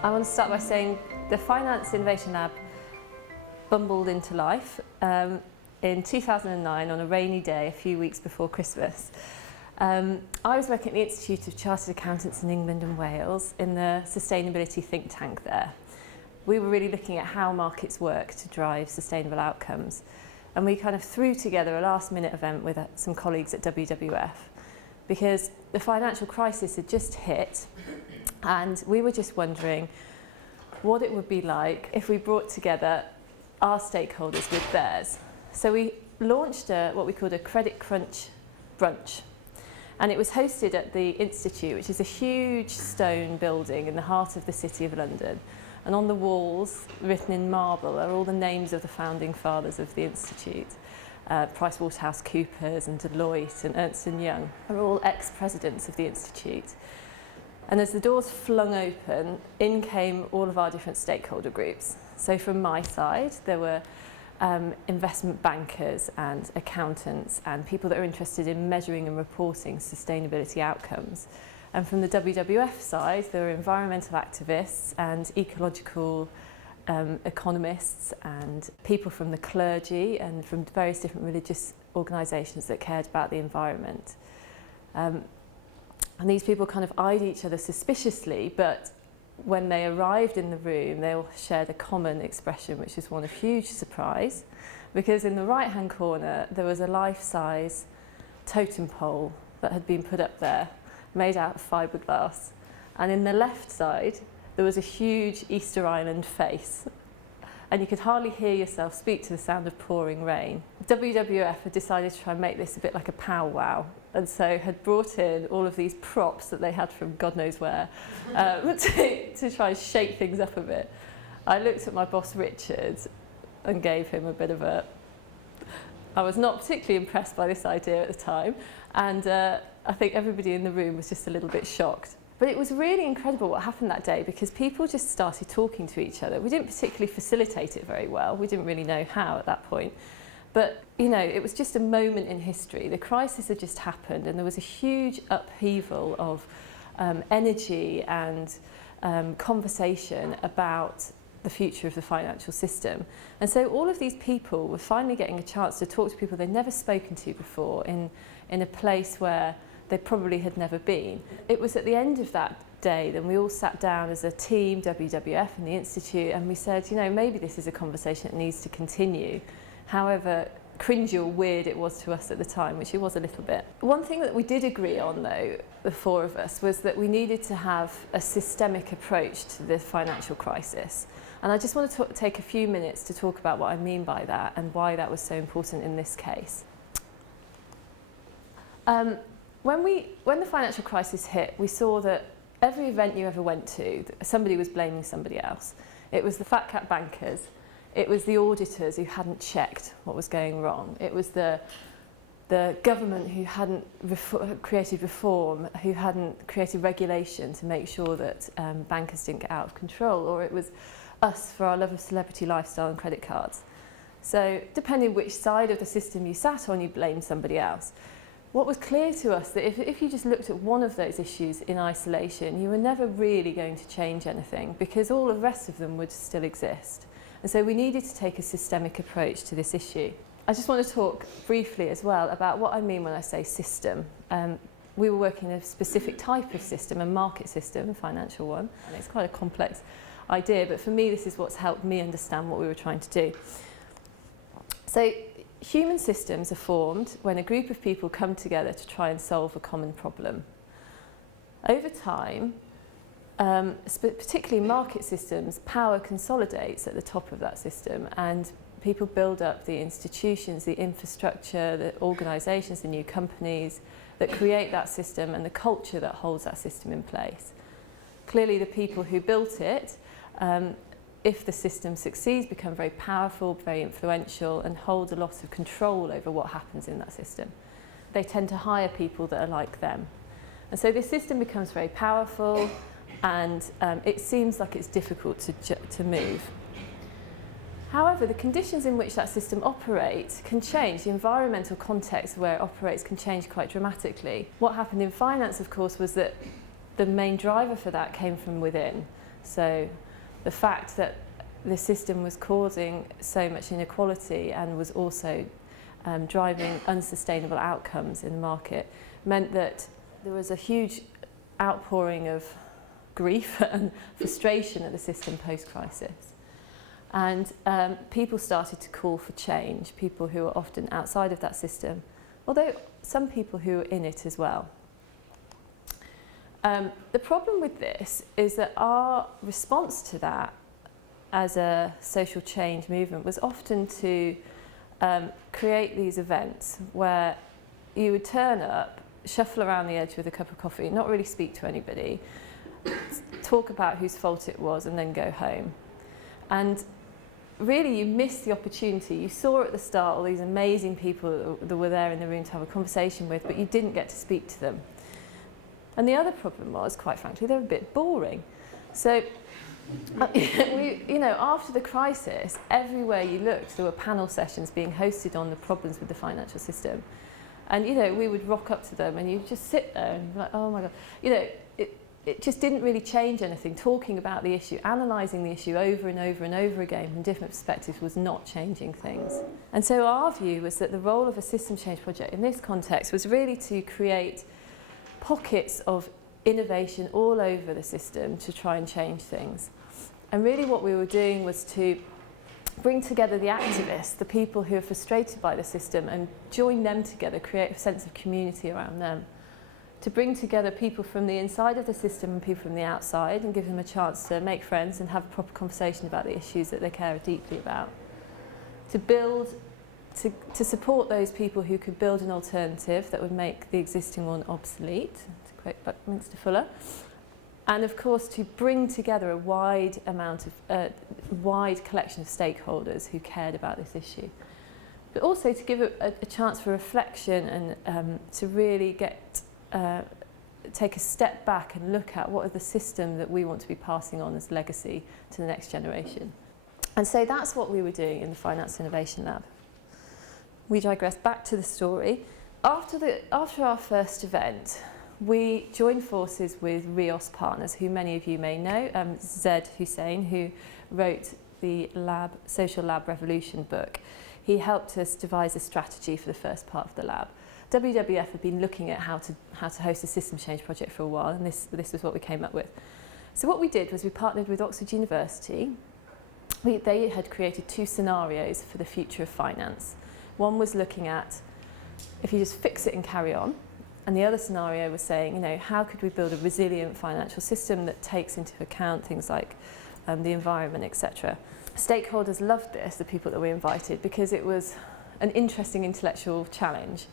I want to start by saying the Finance Innovation Lab bumbled into life in 2009 on a rainy day a few weeks before Christmas. I was working at the Institute of Chartered Accountants in England and Wales in the sustainability think tank there. We were really looking at how markets work to drive sustainable outcomes, and we kind of threw together a last minute event with some colleagues at WWF because the financial crisis had just hit and we were just wondering what it would be like if we brought together our stakeholders with theirs. So we launched what we called a credit crunch brunch, and it was hosted at the Institute, which is a huge stone building in the heart of the City of London. And on the walls, written in marble, are all the names of the founding fathers of the Institute. PricewaterhouseCoopers and Deloitte and Ernst & Young are all ex-presidents of the Institute. And as the doors flung open, in came all of our different stakeholder groups. So from my side, there were investment bankers and accountants and people that are interested in measuring and reporting sustainability outcomes. And from the WWF side, there were environmental activists and ecological economists and people from the clergy and from various different religious organisations that cared about the environment. And these people kind of eyed each other suspiciously, but when they arrived in the room, they all shared a common expression, which is one of huge surprise, because in the right-hand corner, there was a life-size totem pole that had been put up there, made out of fiberglass. And in the left side, there was a huge Easter Island face. And you could hardly hear yourself speak to the sound of pouring rain. WWF had decided to try and make this a bit like a powwow, and so had brought in all of these props that they had from God knows where to try and shake things up a bit. I looked at my boss Richard and gave him a bit of a... I was not particularly impressed by this idea at the time, and I think everybody in the room was just a little bit shocked. But it was really incredible what happened that day, because people just started talking to each other. We didn't particularly facilitate it very well. We didn't really know how at that point. But, you know, it was just a moment in history. The crisis had just happened and there was a huge upheaval of energy and conversation about the future of the financial system. And so all of these people were finally getting a chance to talk to people they'd never spoken to before in a place where they probably had never been. It was at the end of that day that we all sat down as a team, WWF and the Institute, and we said, you know, maybe this is a conversation that needs to continue, however cringy or weird it was to us at the time, which it was a little bit. One thing that we did agree on, though, the four of us, was that we needed to have a systemic approach to the financial crisis. And I just want to take a few minutes to talk about what I mean by that and why that was so important in this case. When the financial crisis hit, we saw that every event you ever went to, somebody was blaming somebody else. It was the fat cat bankers, it was the auditors who hadn't checked what was going wrong, it was the government who hadn't created reform, who hadn't created regulation to make sure that bankers didn't get out of control, or it was us for our love of celebrity lifestyle and credit cards. So depending which side of the system you sat on, you blamed somebody else. What was clear to us that if you just looked at one of those issues in isolation, you were never really going to change anything because all the rest of them would still exist. And so we needed to take a systemic approach to this issue. I just want to talk briefly as well about what I mean when I say system. We were working in a specific type of system, a market system, a financial one, and it's quite a complex idea, but for me this is what's helped me understand what we were trying to do. So human systems are formed when a group of people come together to try and solve a common problem. Over time, particularly market systems, power consolidates at the top of that system and people build up the institutions, the infrastructure, the organisations, the new companies that create that system and the culture that holds that system in place. Clearly the people who built it, if the system succeeds, become very powerful, very influential and hold a lot of control over what happens in that system. They tend to hire people that are like them. And so this system becomes very powerful and it seems like it's difficult to move. However, the conditions in which that system operates can change. The environmental context where it operates can change quite dramatically. What happened in finance, of course, was that the main driver for that came from within. So the fact that the system was causing so much inequality and was also driving unsustainable outcomes in the market meant that there was a huge outpouring of grief and frustration at the system post-crisis. And people started to call for change, people who are often outside of that system, although some people who are in it as well. The problem with this is that our response to that as a social change movement was often to create these events where you would turn up, shuffle around the edge with a cup of coffee, not really speak to anybody, talk about whose fault it was, and then go home. And really you missed the opportunity. You saw at the start all these amazing people that were there in the room to have a conversation with, but you didn't get to speak to them. And the other problem was, quite frankly, they were a bit boring. So after the crisis, everywhere you looked, there were panel sessions being hosted on the problems with the financial system. And, we would rock up to them and you'd just sit there and be like, oh my God. It just didn't really change anything. Talking about the issue, analysing the issue over and over and over again from different perspectives was not changing things. And so our view was that the role of a system change project in this context was really to create pockets of innovation all over the system to try and change things. And really what we were doing was to bring together the activists, the people who are frustrated by the system, and join them together, create a sense of community around them. To bring together people from the inside of the system and people from the outside and give them a chance to make friends and have a proper conversation about the issues that they care deeply about. To support those people who could build an alternative that would make the existing one obsolete, to quote Buckminster Fuller. And of course to bring together a wide collection of stakeholders who cared about this issue. But also to give a chance for reflection and to really take a step back and look at what are the system that we want to be passing on as legacy to the next generation. And so that's what we were doing in the Finance Innovation Lab. We digress back to the story. After our first event, we joined forces with RADIUS Partners, who many of you may know, Zed Hussain, who wrote the Social Lab Revolution book. He helped us devise a strategy for the first part of the lab. WWF had been looking at how to host a system change project for a while, and this was what we came up with. So what we did was we partnered with Oxford University. They had created 2 scenarios for the future of finance. One was looking at if you just fix it and carry on, and the other scenario was saying, how could we build a resilient financial system that takes into account things like the environment, etc. Stakeholders loved this, the people that we invited, because it was an interesting intellectual challenge.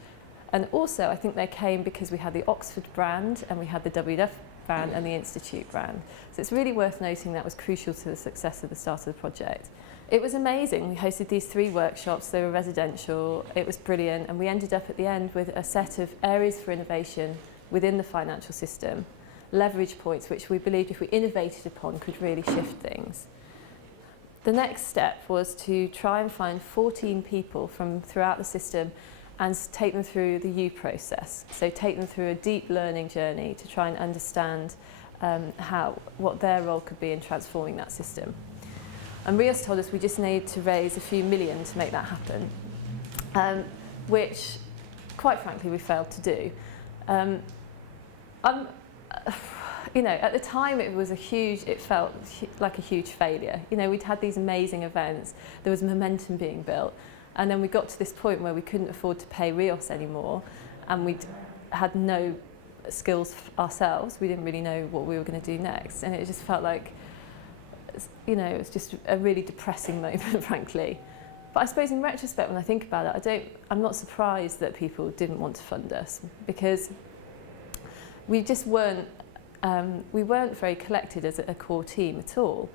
And also, I think they came because we had the Oxford brand and we had the WWF brand and the Institute brand. So it's really worth noting that was crucial to the success of the start of the project. It was amazing. We hosted these 3 workshops. They were residential. It was brilliant. And we ended up at the end with a set of areas for innovation within the financial system, leverage points which we believed if we innovated upon could really shift things. The next step was to try and find 14 people from throughout the system and take them through the U process. So take them through a deep learning journey to try and understand what their role could be in transforming that system. And RADIUS told us we just need to raise a few million to make that happen, which, quite frankly, we failed to do. At the time it felt like a huge failure. We'd had these amazing events, there was momentum being built, and then we got to this point where we couldn't afford to pay RADIUS anymore, and we'd had no skills ourselves. We didn't really know what we were going to do next, and it just felt like, it was just a really depressing moment, frankly. But I suppose in retrospect, when I think about it, I'm not surprised that people didn't want to fund us, because we just weren't very collected as a core team at all.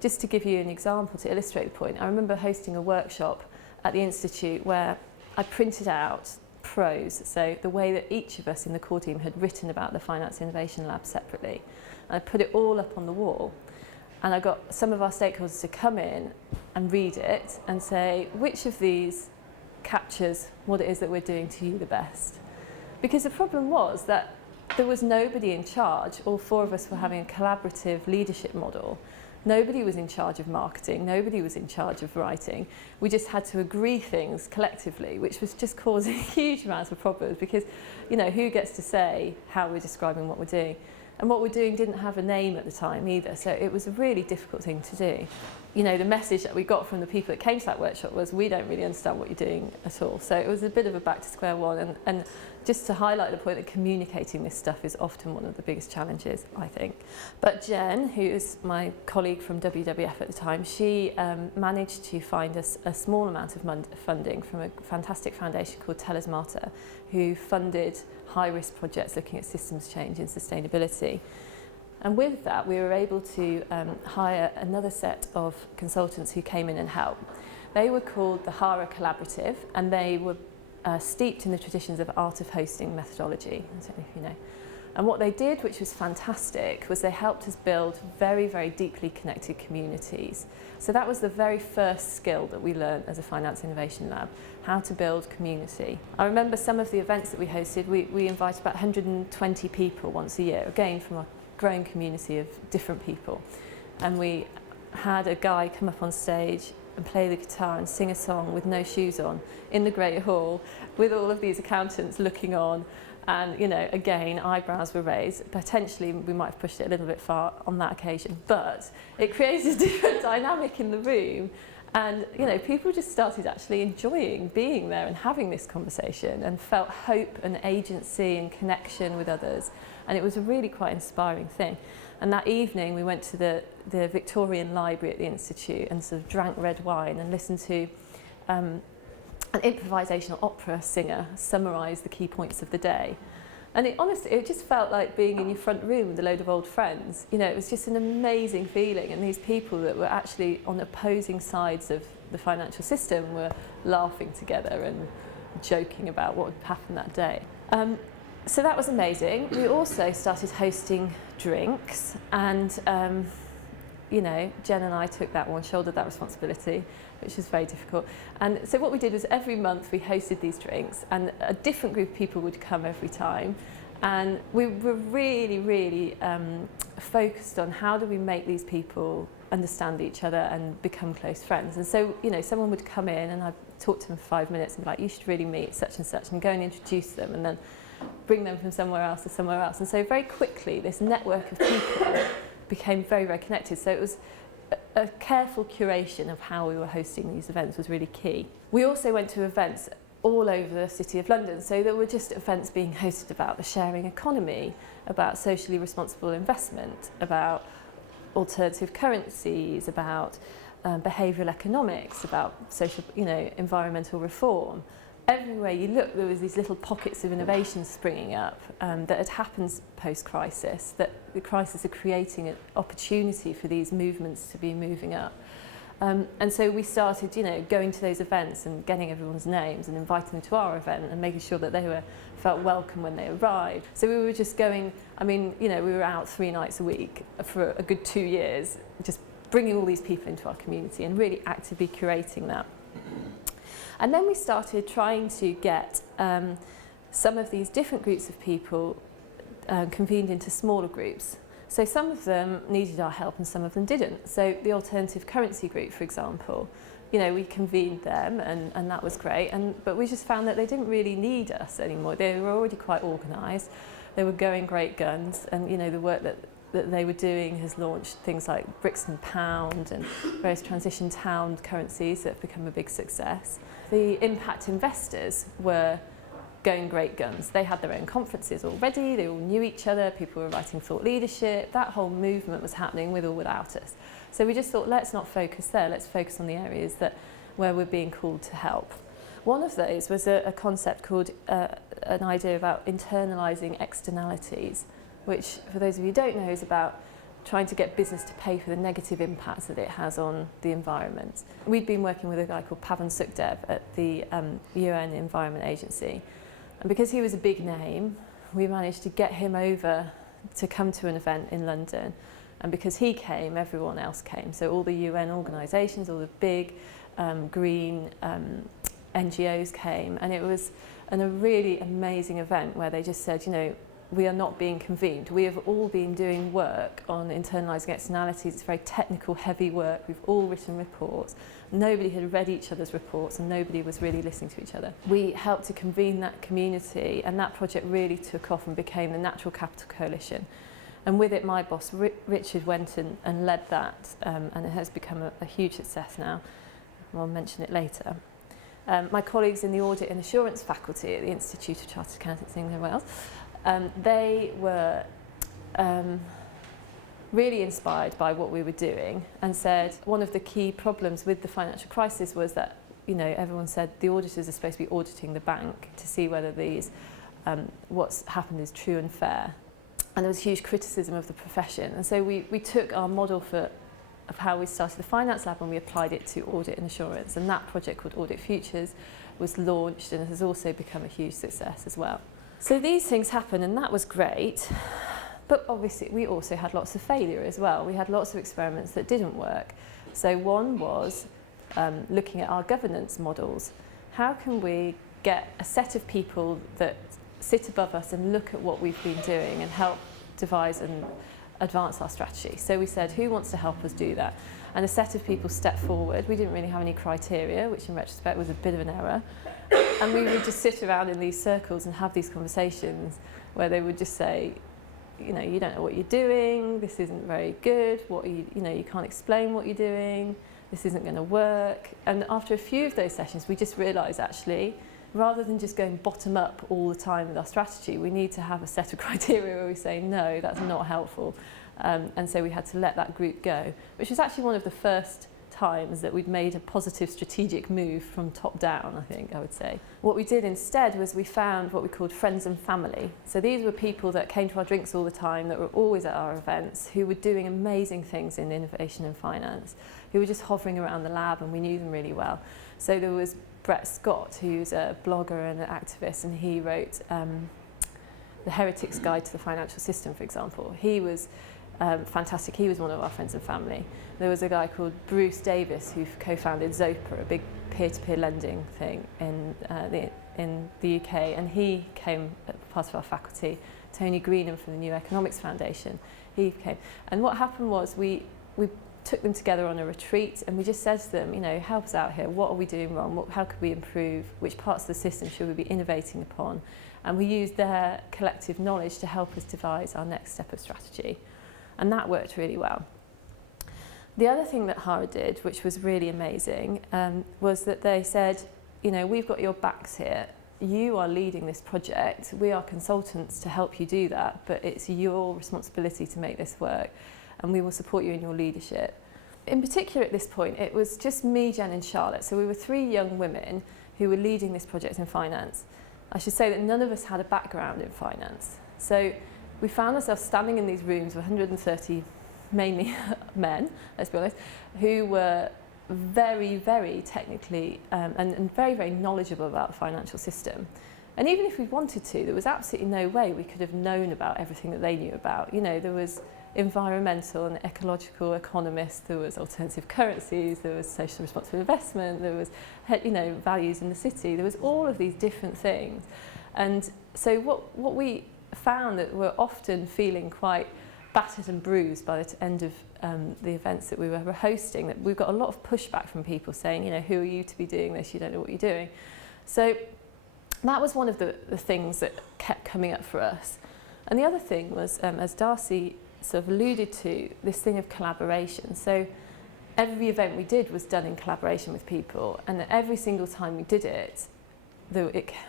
Just to give you an example to illustrate the point, I remember hosting a workshop at the Institute where I printed out prose, so the way that each of us in the core team had written about the Finance Innovation Lab separately. And I put it all up on the wall. And I got some of our stakeholders to come in and read it and say, which of these captures what it is that we're doing to you the best? Because the problem was that there was nobody in charge. All four of us were having a collaborative leadership model. Nobody was in charge of marketing, nobody was in charge of writing. We just had to agree things collectively, which was just causing huge amounts of problems because, you know, who gets to say how we're describing what we're doing? And what we're doing didn't have a name at the time either, so it was a really difficult thing to do. You know, the message that we got from the people that came to that workshop was, we don't really understand what you're doing at all. So it was a bit of a back to square one, and just to highlight the point that communicating this stuff is often one of the biggest challenges, I think. But Jen, who is my colleague from WWF at the time, she managed to find us a small amount of funding from a fantastic foundation called Tellers Martyr, who funded high-risk projects looking at systems change and sustainability. And with that, we were able to hire another set of consultants who came in and helped. They were called the HARA Collaborative, and they were steeped in the traditions of art of hosting methodology. I don't know if you know. And what they did, which was fantastic, was they helped us build very, very deeply connected communities. So that was the very first skill that we learned as a Finance Innovation Lab, how to build community. I remember some of the events that we hosted, we invited about 120 people once a year, again from a growing community of different people. And we had a guy come up on stage and play the guitar and sing a song with no shoes on in the Great Hall with all of these accountants looking on. And, you know, again, eyebrows were raised. Potentially, we might have pushed it a little bit far on that occasion, but it created a different dynamic in the room. And, you know, people just started actually enjoying being there and having this conversation and felt hope and agency and connection with others. And it was a really quite inspiring thing. And that evening, we went to the Victorian Library at the Institute and sort of drank red wine and listened to an improvisational opera singer summarise the key points of the day. And honestly, it just felt like being in your front room with a load of old friends. You know, it was just an amazing feeling. And these people that were actually on opposing sides of the financial system were laughing together and joking about what had happened that day. So that was amazing. We also started hosting drinks, and you know, Jen and I took that one, shouldered that responsibility, which was very difficult. And so what we did was every month we hosted these drinks, and a different group of people would come every time. And we were really, really focused on how do we make these people understand each other and become close friends. And so, you know, someone would come in and I'd talk to them for 5 minutes and be like, you should really meet such and such, and go and introduce them, and then bring them from somewhere else to somewhere else. And so very quickly, this network of people became very, very connected. So it was a careful curation of how we were hosting these events was really key. We also went to events all over the City of London. So there were just events being hosted about the sharing economy, about socially responsible investment, about alternative currencies, about behavioural economics, about social, you know, environmental reform. Everywhere you look, there was these little pockets of innovation springing up that had happened post-crisis, that the crisis are creating an opportunity for these movements to be moving up. And so we started, you know, going to those events and getting everyone's names and inviting them to our event and making sure that they felt welcome when they arrived. So we were just going, I mean, you know, we were out 3 nights a week for a good 2 years, just bringing all these people into our community and really actively curating that. And then we started trying to get some of these different groups of people convened into smaller groups. So some of them needed our help and some of them didn't. So the alternative currency group, for example, you know, we convened them and that was great. But we just found that they didn't really need us anymore. They were already quite organised. They were going great guns, and, you know, the work that they were doing has launched things like Brixton Pound and various transition town currencies that have become a big success. The impact investors were going great guns. They had their own conferences already, they all knew each other, people were writing thought leadership, that whole movement was happening with or without us. So we just thought, let's not focus there, let's focus on the areas where we're being called to help. One of those was a concept called an idea about internalising externalities, which, for those of you who don't know, is about trying to get business to pay for the negative impacts that it has on the environment. We'd been working with a guy called Pavan Sukhdev at the UN Environment Agency, and because he was a big name, we managed to get him over to come to an event in London, and because he came, everyone else came. So all the UN organisations, all the big green NGOs came, and it was a really amazing event where they just said, you know, we are not being convened. We have all been doing work on internalising externalities. It's very technical, heavy work. We've all written reports. Nobody had read each other's reports and nobody was really listening to each other. We helped to convene that community, and that project really took off and became the Natural Capital Coalition. And with it, my boss, Richard, went and led that, and it has become a huge success now. I'll mention it later. My colleagues in the Audit and Assurance faculty at the Institute of Chartered Accountants in England and Wales, they were really inspired by what we were doing and said one of the key problems with the financial crisis was that, you know, everyone said the auditors are supposed to be auditing the bank to see whether these what's happened is true and fair. And there was huge criticism of the profession. And so we took our model of how we started the Finance Lab and we applied it to audit and assurance. And that project called Audit Futures was launched and has also become a huge success as well. So these things happen and that was great. But obviously we also had lots of failure as well. We had lots of experiments that didn't work. So one was looking at our governance models. How can we get a set of people that sit above us and look at what we've been doing and help devise and advance our strategy? So we said, who wants to help us do that? And a set of people stepped forward. We didn't really have any criteria, which in retrospect was a bit of an error. And we would just sit around in these circles and have these conversations where they would just say, you know, you don't know what you're doing, this isn't very good, you can't explain what you're doing, this isn't going to work. And after a few of those sessions, we just realised actually, rather than just going bottom up all the time with our strategy, we need to have a set of criteria where we say, no, that's not helpful. And so we had to let that group go, which was actually one of the first times that we'd made a positive strategic move from top down, I think I would say. What we did instead was we found what we called friends and family. So these were people that came to our drinks all the time, that were always at our events, who were doing amazing things in innovation and finance, who were just hovering around the lab and we knew them really well. So there was Brett Scott, who's a blogger and an activist, and he wrote The Heretic's Guide to the Financial System, for example. He was fantastic. He was one of our friends and family. There was a guy called Bruce Davis who co-founded Zopa, a big peer-to-peer lending thing in the UK, and he came as part of our faculty. Tony Greenham from the New Economics Foundation, he came. And what happened was we took them together on a retreat and we just said to them, you know, help us out here. What are we doing wrong? How could we improve? Which parts of the system should we be innovating upon? And we used their collective knowledge to help us devise our next step of strategy. And that worked really well. The other thing that HARA did, which was really amazing, was that they said, you know, we've got your backs here. You are leading this project. We are consultants to help you do that, but it's your responsibility to make this work, and we will support you in your leadership. In particular at this point, it was just me, Jen and Charlotte. So we were 3 young women who were leading this project in finance. I should say that none of us had a background in finance. So we found ourselves standing in these rooms with 130 mainly men, let's be honest, who were very, very technically and very, very knowledgeable about the financial system. And even if we wanted to, there was absolutely no way we could have known about everything that they knew about. You know, there was environmental and ecological economists, there was alternative currencies, there was social responsible investment, there was, you know, values in the city, there was all of these different things. And so what we found that we're often feeling quite battered and bruised by the end of the events that we were hosting, that we've got a lot of pushback from people saying, you know, who are you to be doing this? You don't know what you're doing. So that was one of the things that kept coming up for us. And the other thing was, as Darcy sort of alluded to, this thing of collaboration. So every event we did was done in collaboration with people, and every single time we did it,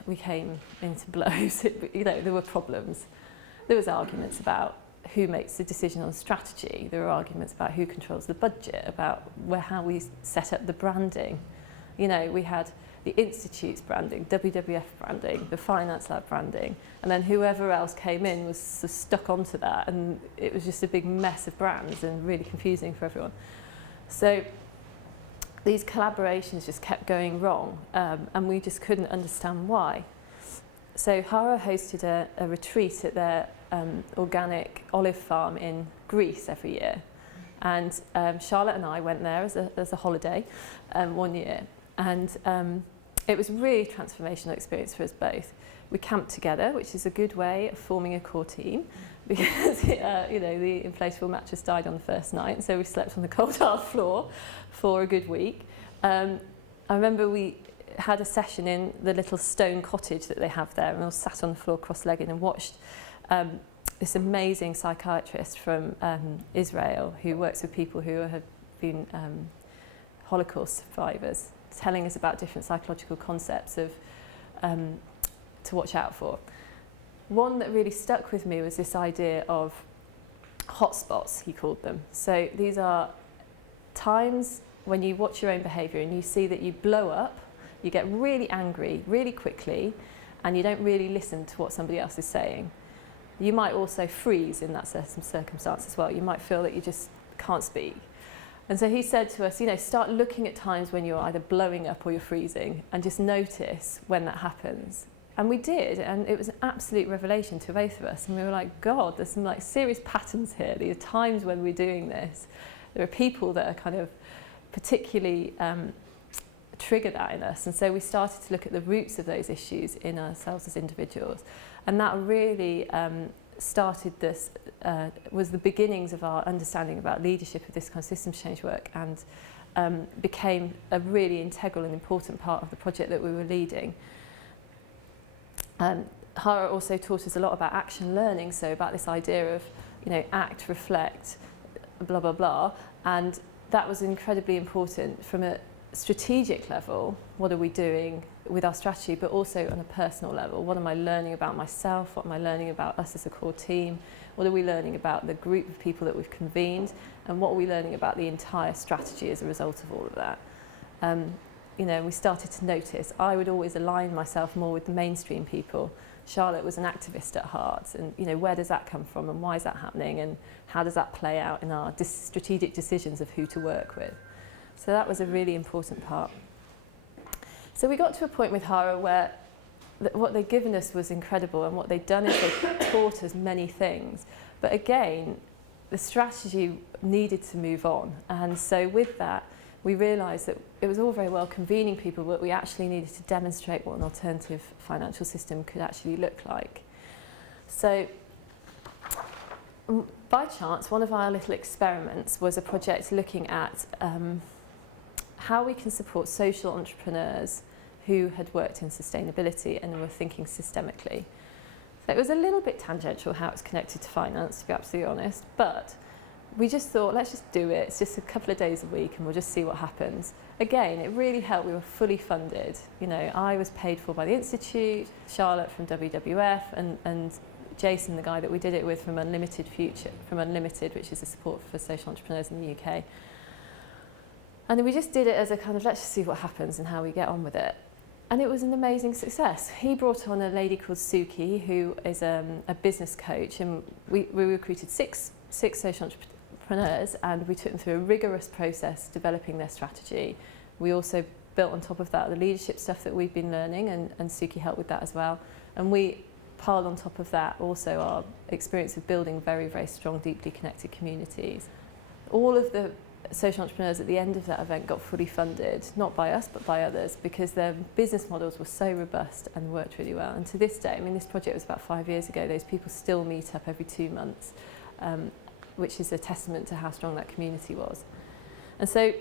we came into blows. You know, there were problems. There was arguments about who makes the decision on strategy. There were arguments about who controls the budget, about how we set up the branding. You know, we had the Institute's branding, WWF branding, the Finance Lab branding, and then whoever else came in was sort of stuck onto that, and it was just a big mess of brands and really confusing for everyone. So these collaborations just kept going wrong, and we just couldn't understand why. So HARA hosted a retreat at their organic olive farm in Greece every year, and Charlotte and I went there as a holiday one year, and it was really a transformational experience for us both. We camped together, which is a good way of forming a core team, because the inflatable mattress died on the first night, and so we slept on the cold hard floor for a good week. I remember we had a session in the little stone cottage that they have there, and I was sat on the floor cross-legged and watched this amazing psychiatrist from Israel who works with people who have been Holocaust survivors, telling us about different psychological concepts of to watch out for. One that really stuck with me was this idea of hotspots, he called them. So these are times when you watch your own behaviour and you see that you blow up, you get really angry really quickly, and you don't really listen to what somebody else is saying. You might also freeze in that circumstance as well. You might feel that you just can't speak. And so he said to us, start looking at times when you're either blowing up or you're freezing, and just notice when that happens. And we did, and it was an absolute revelation to both of us. And we were like, God, there's some serious patterns here. There are times when we're doing this. There are people that are kind of particularly trigger that in us. And so we started to look at the roots of those issues in ourselves as individuals. And that really started this, was the beginnings of our understanding about leadership of this kind of systems change work, and became a really integral and important part of the project that we were leading. Hara also taught us a lot about action learning, so about this idea of, act, reflect, blah, blah, blah. And that was incredibly important from a strategic level. What are we doing with our strategy, but also on a personal level? What am I learning about myself? What am I learning about us as a core team? What are we learning about the group of people that we've convened? And what are we learning about the entire strategy as a result of all of that? We started to notice, I would always align myself more with the mainstream people. Charlotte was an activist at heart, and where does that come from, and why is that happening, and how does that play out in our strategic decisions of who to work with? So that was a really important part. So we got to a point with Hara where what they'd given us was incredible, and what they'd done is they taught us many things. But again, the strategy needed to move on. And so with that, we realised that it was all very well convening people, but we actually needed to demonstrate what an alternative financial system could actually look like. So by chance, one of our little experiments was a project looking at how we can support social entrepreneurs who had worked in sustainability and were thinking systemically. So it was a little bit tangential how it's connected to finance, to be absolutely honest, but we just thought, let's just do it. It's just a couple of days a week and we'll just see what happens. Again, it really helped. We were fully funded. I was paid for by the Institute, Charlotte from WWF, and Jason, the guy that we did it with from Unlimited, which is the support for social entrepreneurs in the UK. And we just did it as a kind of, let's just see what happens and how we get on with it. And it was an amazing success. He brought on a lady called Suki, who is a business coach, and we recruited six social entrepreneurs, and we took them through a rigorous process developing their strategy. We also built on top of that the leadership stuff that we've been learning, and Suki helped with that as well. And we piled on top of that also our experience of building very, very strong, deeply connected communities. All of the social entrepreneurs at the end of that event got fully funded, not by us but by others, because their business models were so robust and worked really well. And to this day, this project was about 5 years ago, those people still meet up every 2 months, which is a testament to how strong that community was. And so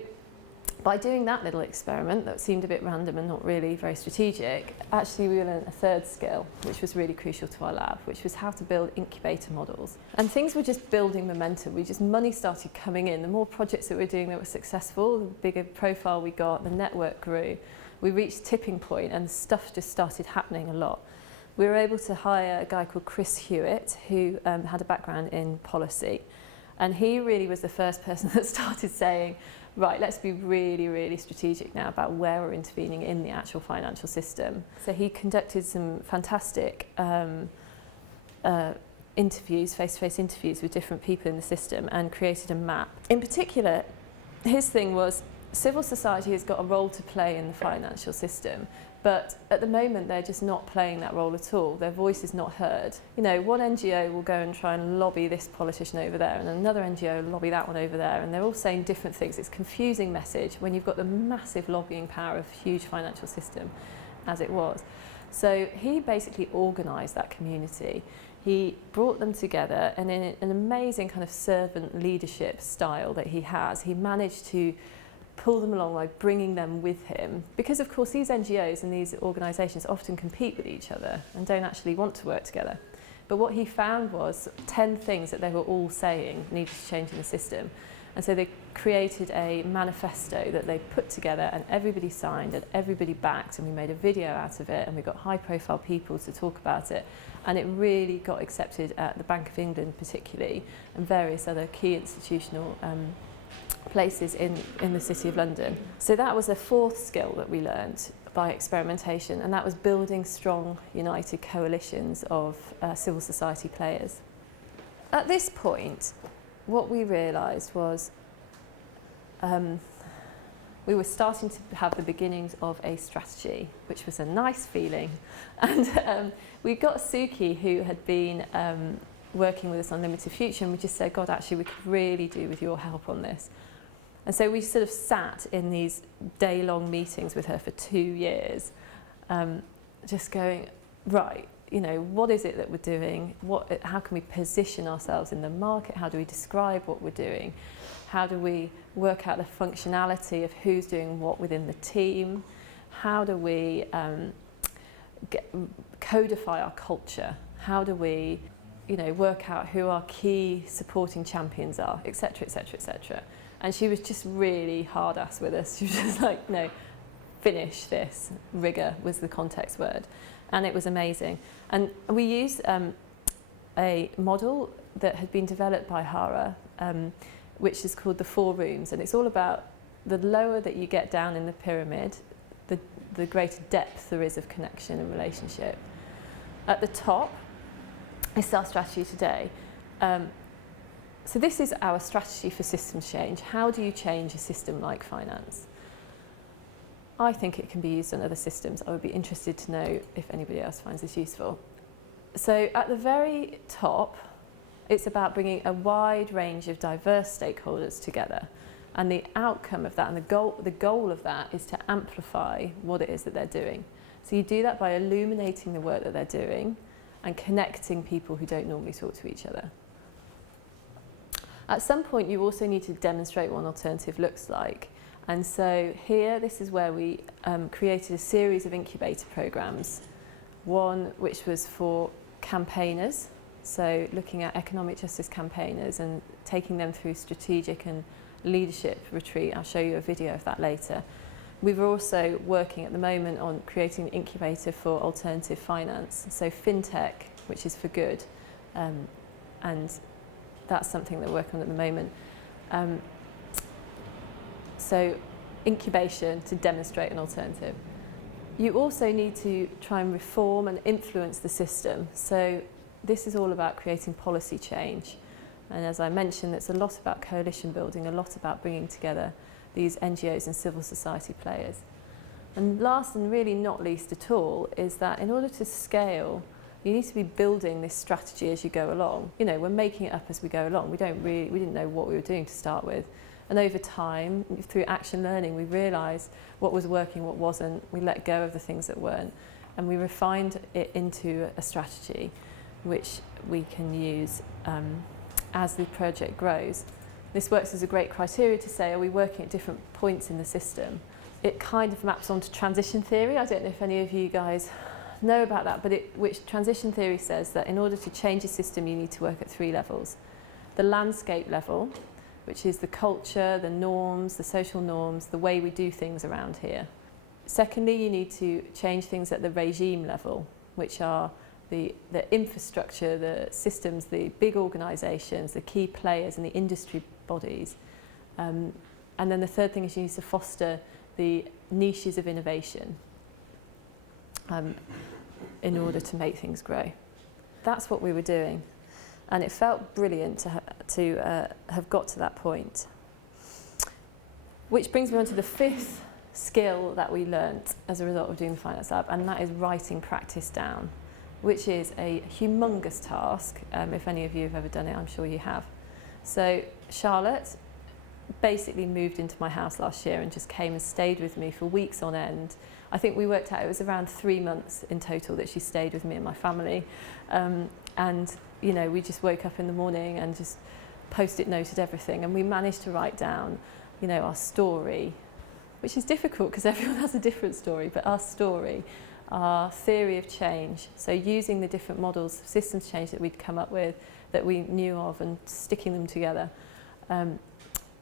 by doing that little experiment that seemed a bit random and not really very strategic, actually we learned a third skill, which was really crucial to our lab, which was how to build incubator models. And things were just building momentum. Money started coming in. The more projects that we were doing that were successful, the bigger profile we got, the network grew. We reached tipping point and stuff just started happening a lot. We were able to hire a guy called Chris Hewitt, who had a background in policy. And he really was the first person that started saying, right, let's be really, really strategic now about where we're intervening in the actual financial system. So he conducted some fantastic interviews, face-to-face interviews with different people in the system, and created a map. In particular, his thing was, civil society has got a role to play in the financial system, but at the moment they're just not playing that role at all. Their voice is not heard. You know, one NGO will go and try and lobby this politician over there, and another NGO will lobby that one over there, and they're all saying different things. It's a confusing message when you've got the massive lobbying power of a huge financial system, as it was. So he basically organised that community. He brought them together, and in an amazing kind of servant leadership style that he has, he managed to pull them along by bringing them with him, because of course these NGOs and these organisations often compete with each other and don't actually want to work together. But what he found was 10 things that they were all saying needed to change in the system, and so they created a manifesto that they put together and everybody signed and everybody backed, and we made a video out of it and we got high profile people to talk about it, and it really got accepted at the Bank of England particularly and various other key institutional places in the City of London. So that was a fourth skill that we learned by experimentation, and that was building strong, united coalitions of civil society players. At this point, what we realised was we were starting to have the beginnings of a strategy, which was a nice feeling. And we got Suki, who had been working with us on Limited Future, and we just said, God, actually, we could really do with your help on this. And so we sort of sat in these day-long meetings with her for 2 years, just going, right, you know, what is it that we're doing? How can we position ourselves in the market? How do we describe what we're doing? How do we work out the functionality of who's doing what within the team? How do we codify our culture? How do we, you know, work out who our key supporting champions are, et cetera, et cetera, et cetera. And she was just really hard-ass with us. She was just like, no, finish this. Rigor was the context word. And it was amazing. And we used a model that had been developed by Hara, which is called the 4 rooms. And it's all about the lower that you get down in the pyramid, the greater depth there is of connection and relationship. At the top is our strategy today. So this is our strategy for systems change. How do you change a system like finance? I think it can be used on other systems. I would be interested to know if anybody else finds this useful. So at the very top, it's about bringing a wide range of diverse stakeholders together. And the outcome of that and the goal of that is to amplify what it is that they're doing. So you do that by illuminating the work that they're doing and connecting people who don't normally talk to each other. At some point, you also need to demonstrate what an alternative looks like. And so here, this is where we created a series of incubator programs. One which was for campaigners, so looking at economic justice campaigners and taking them through strategic and leadership retreat. I'll show you a video of that later. We were also working at the moment on creating an incubator for alternative finance, so fintech, which is for good, and that's something that we're working on at the moment. So incubation to demonstrate an alternative. You also need to try and reform and influence the system. So this is all about creating policy change. And as I mentioned, it's a lot about coalition building, a lot about bringing together these NGOs and civil society players. And last and really not least at all is that in order to scale, you need to be building this strategy as you go along. You know, we're making it up as we go along. We didn't know what we were doing to start with. And over time, through action learning, we realised what was working, what wasn't. We let go of the things that weren't. And we refined it into a strategy which we can use as the project grows. This works as a great criteria to say, are we working at different points in the system? It kind of maps onto transition theory. I don't know if any of you guys know about that, but which transition theory says that in order to change a system, you need to work at 3 levels. The landscape level, which is the culture, the norms, the social norms, the way we do things around here. Secondly, you need to change things at the regime level, which are the infrastructure, the systems, the big organisations, the key players and the industry bodies. And then the third thing is you need to foster the niches of innovation in order to make things grow. That's what we were doing. And it felt brilliant to have got to that point. Which brings me on to the fifth skill that we learnt as a result of doing the Finance Lab, and that is writing practice down, which is a humongous task. If any of you have ever done it, I'm sure you have. So Charlotte basically moved into my house last year and just came and stayed with me for weeks on end. I think we worked out it was around 3 months in total that she stayed with me and my family. And, you know, we just woke up in the morning and just post-it noted everything, and we managed to write down, you know, our story, which is difficult because everyone has a different story, but our story, our theory of change. So using the different models of systems change that we'd come up with, that we knew of, and sticking them together, and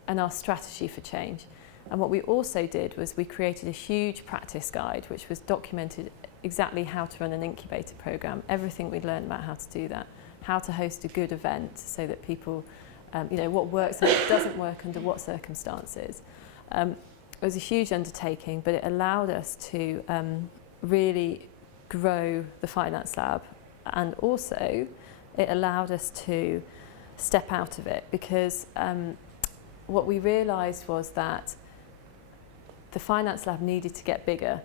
our strategy for change. And what we also did was we created a huge practice guide which was documented exactly how to run an incubator program, everything we'd learned about how to do that, how to host a good event so that people, you know, what works and what doesn't work under what circumstances. It was a huge undertaking, but it allowed us to really grow the Finance Lab, and also it allowed us to step out of it, because what we realised was that the Finance Lab needed to get bigger.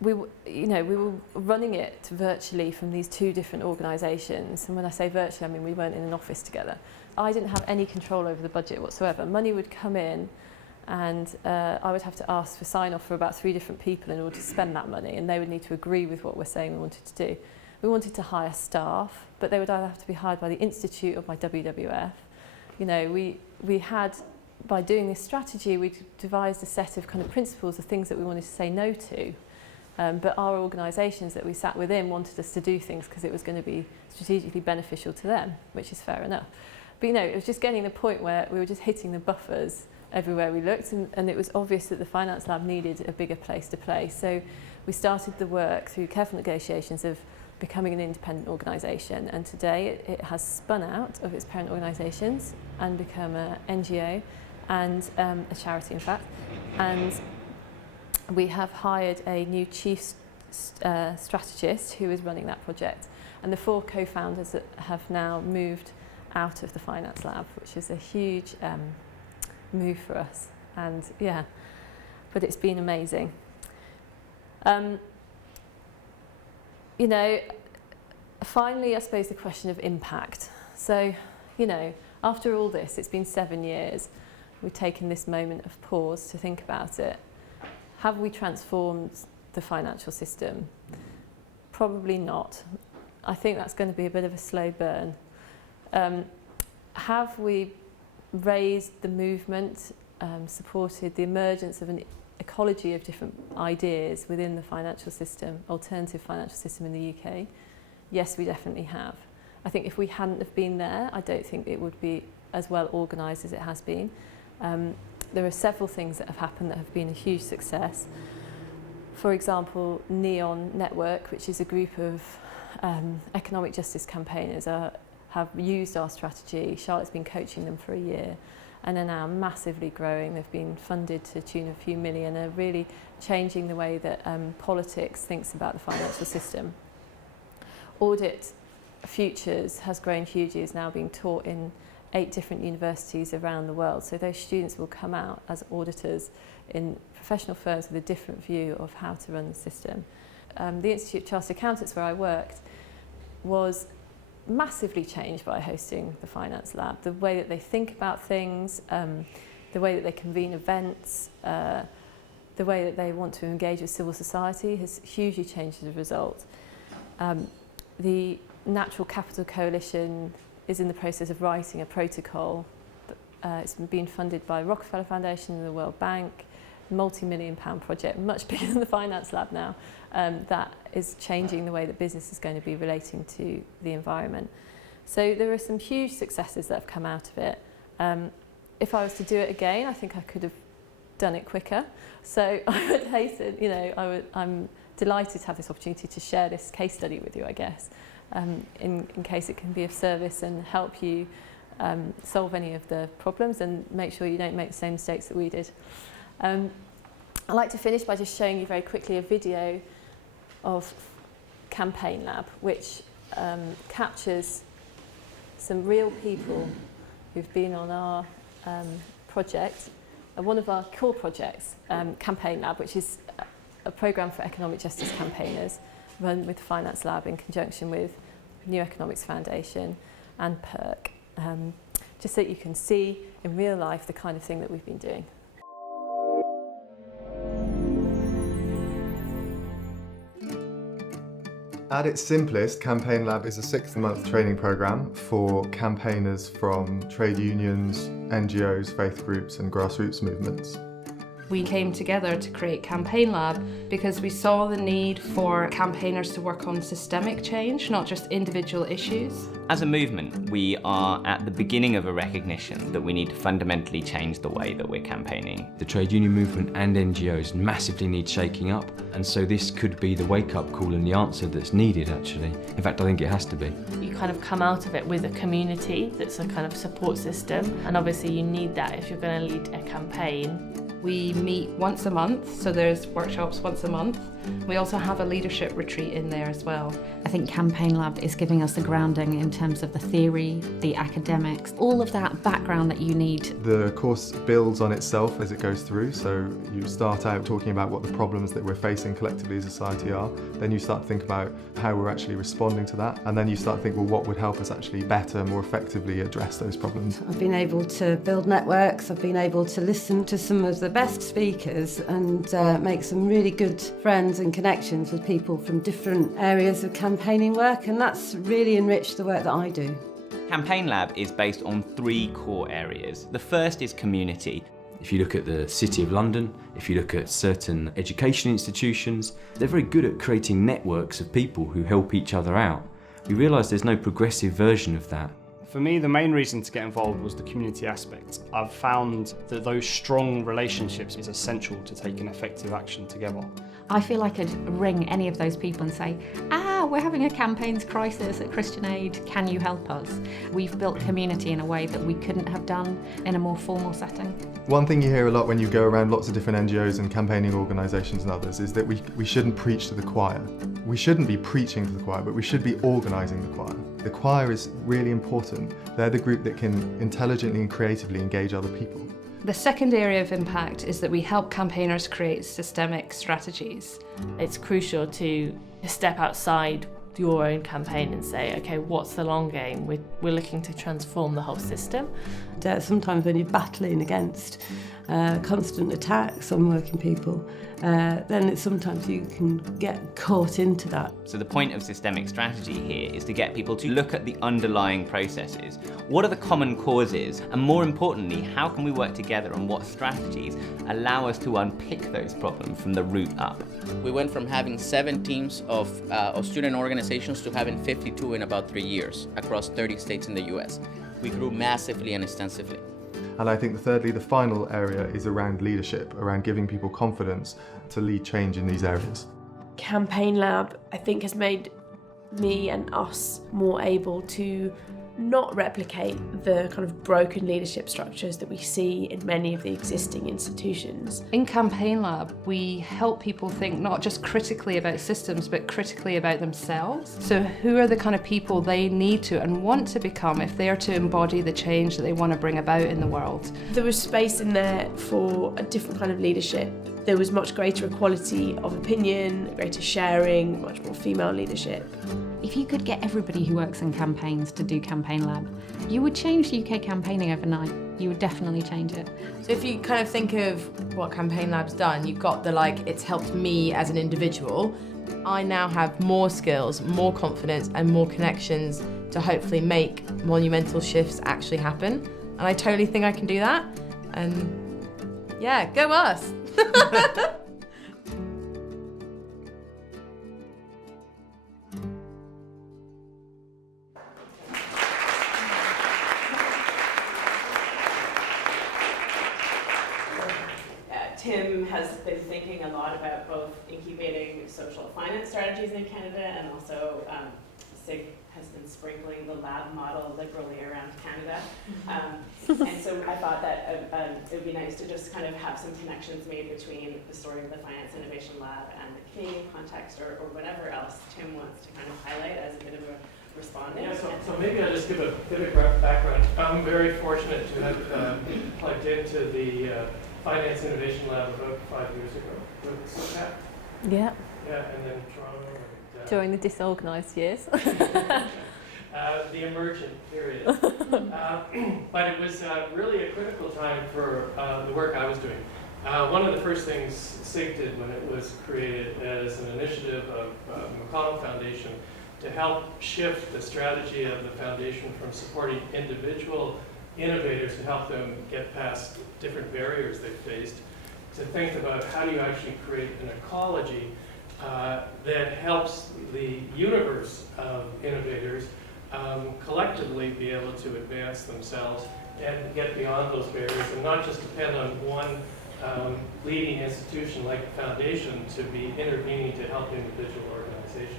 We were running it virtually from these two different organisations, and when I say virtually, I mean we weren't in an office together. I didn't have any control over the budget whatsoever. Money would come in, and I would have to ask for sign-off for about 3 different people in order to spend that money, and they would need to agree with what we're saying we wanted to do. We wanted to hire staff, but they would either have to be hired by the Institute or by WWF. You know, we had, by doing this strategy, we devised a set of kind of principles of things that we wanted to say no to. But our organisations that we sat within wanted us to do things because it was going to be strategically beneficial to them, which is fair enough. But you know, it was just getting the point where we were just hitting the buffers everywhere we looked, and it was obvious that the Finance Lab needed a bigger place to play. So we started the work through careful negotiations of becoming an independent organisation, and today it has spun out of its parent organisations and become an NGO and a charity, in fact. And we have hired a new chief strategist who is running that project, and the 4 co-founders that have now moved out of the Finance Lab, which is a huge move for us. And yeah, but it's been amazing. You know, finally, I suppose the question of impact. So, you know, after all this, it's been 7 years. We've taken this moment of pause to think about it. Have we transformed the financial system? Probably not. I think that's going to be a bit of a slow burn. Have we raised the movement, supported the emergence of an ecology of different ideas within the financial system, alternative financial system in the UK? Yes, we definitely have. I think if we hadn't have been there, I don't think it would be as well organised as it has been. There are several things that have happened that have been a huge success. For example, Neon Network, which is a group of economic justice campaigners, have used our strategy. Charlotte's been coaching them for a year and are now massively growing. They've been funded to the tune of a few million, and are really changing the way that politics thinks about the financial system. Audit Futures has grown hugely, is now being taught in 8 different universities around the world. So those students will come out as auditors in professional firms with a different view of how to run the system. The Institute of Chartered Accountants, where I worked, was massively changed by hosting the Finance Lab. The way that they think about things, the way that they convene events, the way that they want to engage with civil society has hugely changed as a result. The Natural Capital Coalition is in the process of writing a protocol. It's been funded by Rockefeller Foundation and the World Bank, multi-million-pound project, much bigger than the Finance Lab now, that is changing the way that business is going to be relating to the environment. So there are some huge successes that have come out of it. If I was to do it again, I think I could have done it quicker. So I would hasten, you know, I'm delighted to have this opportunity to share this case study with you, I guess, in case it can be of service and help you solve any of the problems and make sure you don't make the same mistakes that we did. I'd like to finish by just showing you very quickly a video of Campaign Lab, which captures some real people who've been on our project, one of our core projects, Campaign Lab, which is a programme for economic justice campaigners run with Finance Lab in conjunction with New Economics Foundation and PERC, just so you can see in real life the kind of thing that we've been doing. At its simplest, Campaign Lab is a 6-month training programme for campaigners from trade unions, NGOs, faith groups and grassroots movements. We came together to create Campaign Lab because we saw the need for campaigners to work on systemic change, not just individual issues. As a movement, we are at the beginning of a recognition that we need to fundamentally change the way that we're campaigning. The trade union movement and NGOs massively need shaking up, and so this could be the wake-up call and the answer that's needed, actually. In fact, I think it has to be. You kind of come out of it with a community that's a kind of support system, and obviously you need that if you're going to lead a campaign. We meet once a month, so there's workshops once a month. We also have a leadership retreat in there as well. I think Campaign Lab is giving us the grounding in terms of the theory, the academics, all of that background that you need. The course builds on itself as it goes through, so you start out talking about what the problems that we're facing collectively as a society are, then you start to think about how we're actually responding to that, and then you start to think, well, what would help us actually better, more effectively address those problems. I've been able to build networks, I've been able to listen to some of the best speakers and make some really good friends and connections with people from different areas of campaigning work, and that's really enriched the work that I do. Campaign Lab is based on 3 core areas. The first is community. If you look at the City of London, if you look at certain education institutions, they're very good at creating networks of people who help each other out. We realise there's no progressive version of that. For me, the main reason to get involved was the community aspect. I've found that those strong relationships is essential to taking effective action together. I feel I could ring any of those people and say, we're having a campaigns crisis at Christian Aid, can you help us? We've built community in a way that we couldn't have done in a more formal setting. One thing you hear a lot when you go around lots of different NGOs and campaigning organisations and others is that we shouldn't preach to the choir. We shouldn't be preaching to the choir, but we should be organising the choir. The choir is really important. They're the group that can intelligently and creatively engage other people. The second area of impact is that we help campaigners create systemic strategies. It's crucial to step outside your own campaign and say, okay, what's the long game? We're looking to transform the whole system. Sometimes when you're battling against constant attacks on working people, then sometimes you can get caught into that. So the point of systemic strategy here is to get people to look at the underlying processes. What are the common causes? And more importantly, how can we work together on what strategies allow us to unpick those problems from the root up? We went from having 7 teams of student organizations to having 52 in about 3 years across 30 states in the US. We grew massively and extensively. And I think thirdly, the final area is around leadership, around giving people confidence to lead change in these areas. Campaign Lab, I think, has made me and us more able to not replicate the kind of broken leadership structures that we see in many of the existing institutions. In Campaign Lab, we help people think not just critically about systems, but critically about themselves. So who are the kind of people they need to and want to become if they are to embody the change that they want to bring about in the world? There was space in there for a different kind of leadership. There was much greater equality of opinion, greater sharing, much more female leadership. If you could get everybody who works in campaigns to do Campaign Lab, you would change UK campaigning overnight. You would definitely change it. So if you kind of think of what Campaign Lab's done, you've got the it's helped me as an individual. I now have more skills, more confidence and more connections to hopefully make monumental shifts actually happen. And I totally think I can do that. And yeah, go us! Tim has been thinking a lot about both incubating social finance strategies in Canada and also SIG has been sprinkling the lab model liberally around Canada. And so I thought that it would be nice to just kind of have some connections made between the story of the Finance Innovation Lab and the Canadian context or whatever else Tim wants to kind of highlight as a bit of a responding. Yeah, so maybe I'll just give a bit of background. I'm very fortunate to have plugged into the Finance Innovation Lab about 5 years ago with Sinha. Yeah. Yeah, and then Toronto. And, during the disorganised years. The emergent period. But it was really a critical time for the work I was doing. One of the first things SIG did when it was created as an initiative of McConnell Foundation to help shift the strategy of the foundation from supporting individual innovators to help them get past different barriers they faced, to think about how do you actually create an ecology that helps the universe of innovators collectively be able to advance themselves and get beyond those barriers and not just depend on one leading institution like the foundation to be intervening to help individual organizations.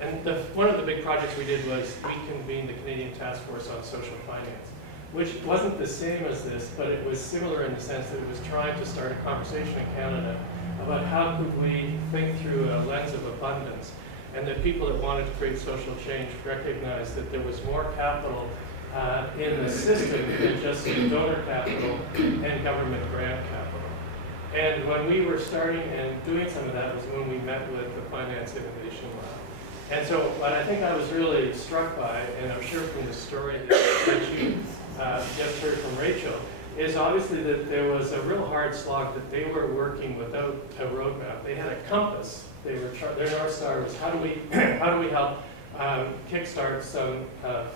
And one of the big projects we did was we convened the Canadian Task Force on Social Finance, which wasn't the same as this, but it was similar in the sense that it was trying to start a conversation in Canada about how could we think through a lens of abundance, and that people that wanted to create social change recognized that there was more capital in the system than just donor capital and government grant capital. And when we were starting and doing some of that was when we met with the Finance Innovation Lab. And so what I think I was really struck by, and I'm sure from the story that you just heard from Rachel, is obviously that there was a real hard slog that they were working without a roadmap. They had a compass. They were their North Star was how do we help kickstart some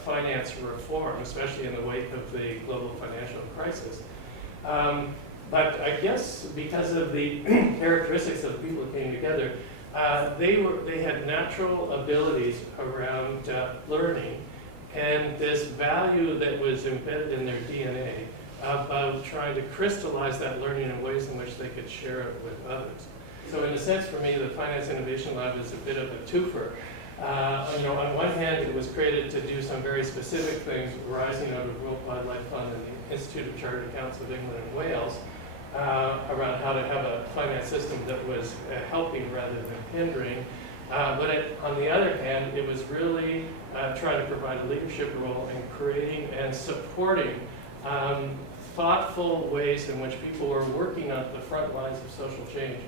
finance reform, especially in the wake of the global financial crisis. But I guess because of the characteristics of the people who came together, they had natural abilities around learning and this value that was embedded in their DNA about trying to crystallize that learning in ways in which they could share it with others. So in a sense, for me, the Finance Innovation Lab is a bit of a twofer. On one hand, it was created to do some very specific things arising out of World Wildlife Fund and the Institute of Chartered Accountants of England and Wales around how to have a finance system that was helping rather than hindering. But on the other hand, it was really trying to provide a leadership role in creating and supporting thoughtful ways in which people were working on the front lines of social change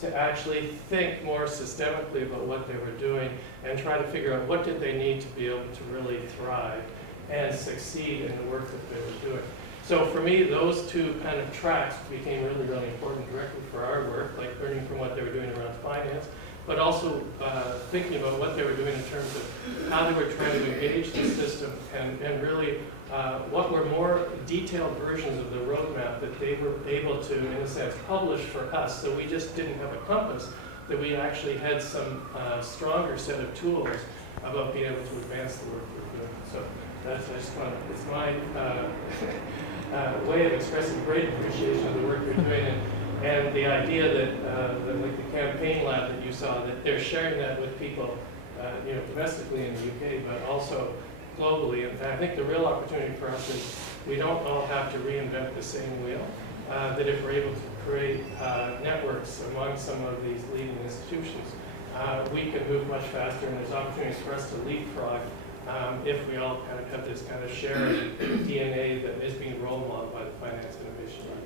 to actually think more systemically about what they were doing and try to figure out what did they need to be able to really thrive and succeed in the work that they were doing. So for me, those two kind of tracks became really, really important directly for our work, like learning from what they were doing around finance, but also thinking about what they were doing in terms of how they were trying to engage the system and really what were more detailed versions of the roadmap that they were able to, in a sense, publish for us. So we just didn't have a compass, that we actually had some stronger set of tools about being able to advance the work we're doing. So that's it's my way of expressing great appreciation of the work you're doing. And the idea that like the campaign lab that you saw, that they're sharing that with people, domestically in the UK, but also globally. And I think the real opportunity for us is we don't all have to reinvent the same wheel. That if we're able to create networks among some of these leading institutions, we can move much faster, and there's opportunities for us to leapfrog if we all kind of have this kind of shared DNA that is being role modeled by the Finance Innovation Lab.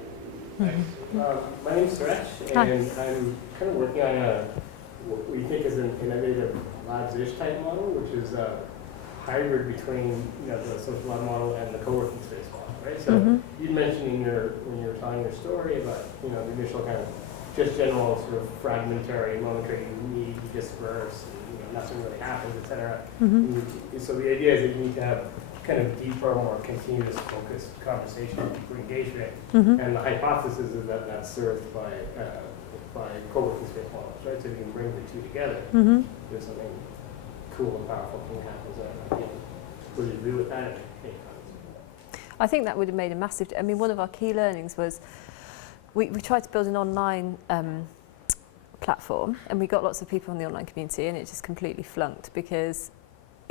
My name's Suresh, and I'm kind of working on what we think is an innovative labs-ish type model, which is a hybrid between the social lab model and the co-working space model, right? So you mentioned when you were telling your story about the initial kind of just general sort of fragmentary, momentary need, disperse, and nothing really happens, etc. So the idea is that you need to have kind of deeper, more continuous, focused conversation, deeper engagement, and the hypothesis is that that's served by co-working space models, right? So if you can bring the two together, there's something cool and powerful thing happens. What do you agree with that? I think that would have made a massive. I mean, one of our key learnings was we tried to build an online platform, and we got lots of people in the online community, and it just completely flunked because,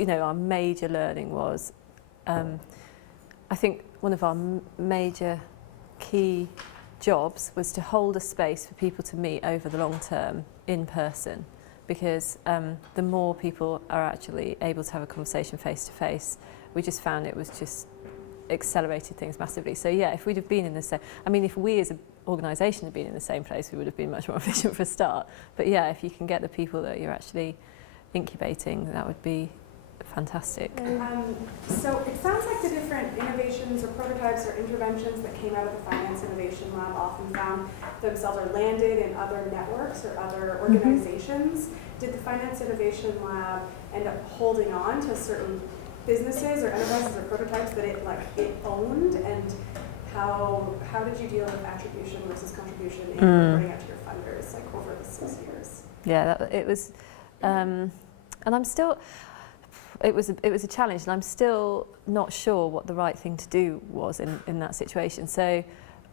our major learning was. I think one of our major key jobs was to hold a space for people to meet over the long term in person, because the more people are actually able to have a conversation face to face, we just found it was just accelerated things massively. So yeah, if we'd have been in the same, I mean, if we as an organisation had been in the same place, we would have been much more efficient for a start. But yeah, if you can get the people that you're actually incubating, that would be fantastic. So it sounds like the different innovations or prototypes or interventions that came out of the Finance Innovation Lab often found themselves or landed in other networks or other organizations. Did the Finance Innovation Lab end up holding on to certain businesses or enterprises or prototypes that it owned, and how did you deal with attribution versus contribution in reporting out to your funders over the 6 years? Yeah, it was, and I'm still. It was a challenge, and I'm still not sure what the right thing to do was in that situation. So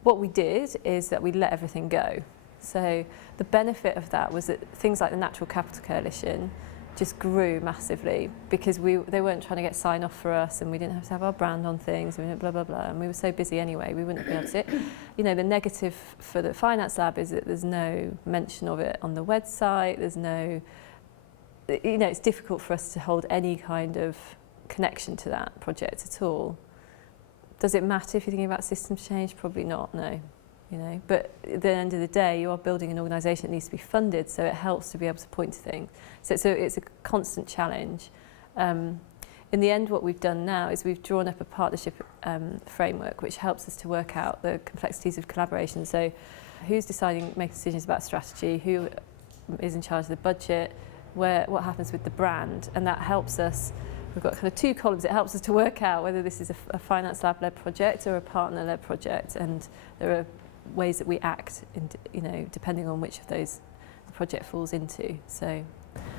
what we did is that we let everything go. So the benefit of that was that things like the Natural Capital Coalition just grew massively, because they weren't trying to get sign off for us, and we didn't have to have our brand on things, and blah blah blah, and we were so busy anyway, we wouldn't be able to. You know, the negative for the Finance Lab is that there's no mention of it on the website. There's no, you know, it's difficult for us to hold any kind of connection to that project at all. Does it matter if you're thinking about systems change? Probably not, no. You know, but at the end of the day, you are building an organisation that needs to be funded, so it helps to be able to point to things. So it's a constant challenge. In the end, what we've done now is we've drawn up a partnership framework which helps us to work out the complexities of collaboration. So who's making decisions about strategy, who is in charge of the budget, what happens with the brand, and that helps us. We've got kind of two columns. It helps us to work out whether this is a Finance Lab-led project or a partner-led project, and there are ways that we act, you know, depending on which of those the project falls into. So,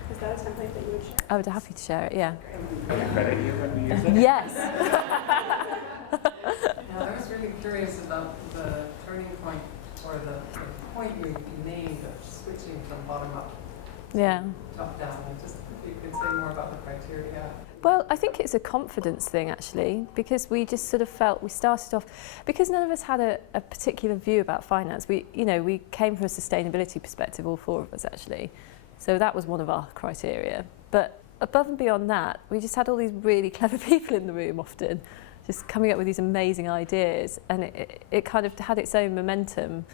is that a template that you would share? I would be happy to share it. Yeah. Credit you when we use it? Yes. Now, I was really curious about the turning point, or the point you made of switching from bottom up. Yeah. Top down, and just if you could say more about the criteria. Well, I think it's a confidence thing actually, because we just sort of felt we started off, because none of us had a particular view about finance. We came from a sustainability perspective, all four of us actually. So that was one of our criteria. But above and beyond that, we just had all these really clever people in the room often, just coming up with these amazing ideas, and it kind of had its own momentum.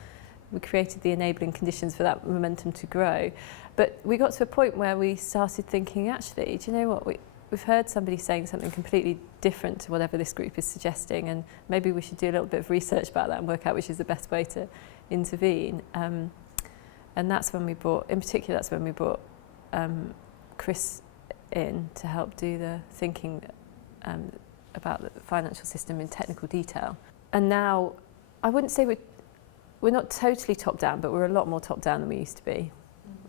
We created the enabling conditions for that momentum to grow. But we got to a point where we started thinking, actually, do you know what? We've heard somebody saying something completely different to whatever this group is suggesting, and maybe we should do a little bit of research about that and work out which is the best way to intervene. And that's when we brought, in particular, Chris in to help do the thinking about the financial system in technical detail. And now, I wouldn't say we're not totally top down, but we're a lot more top down than we used to be.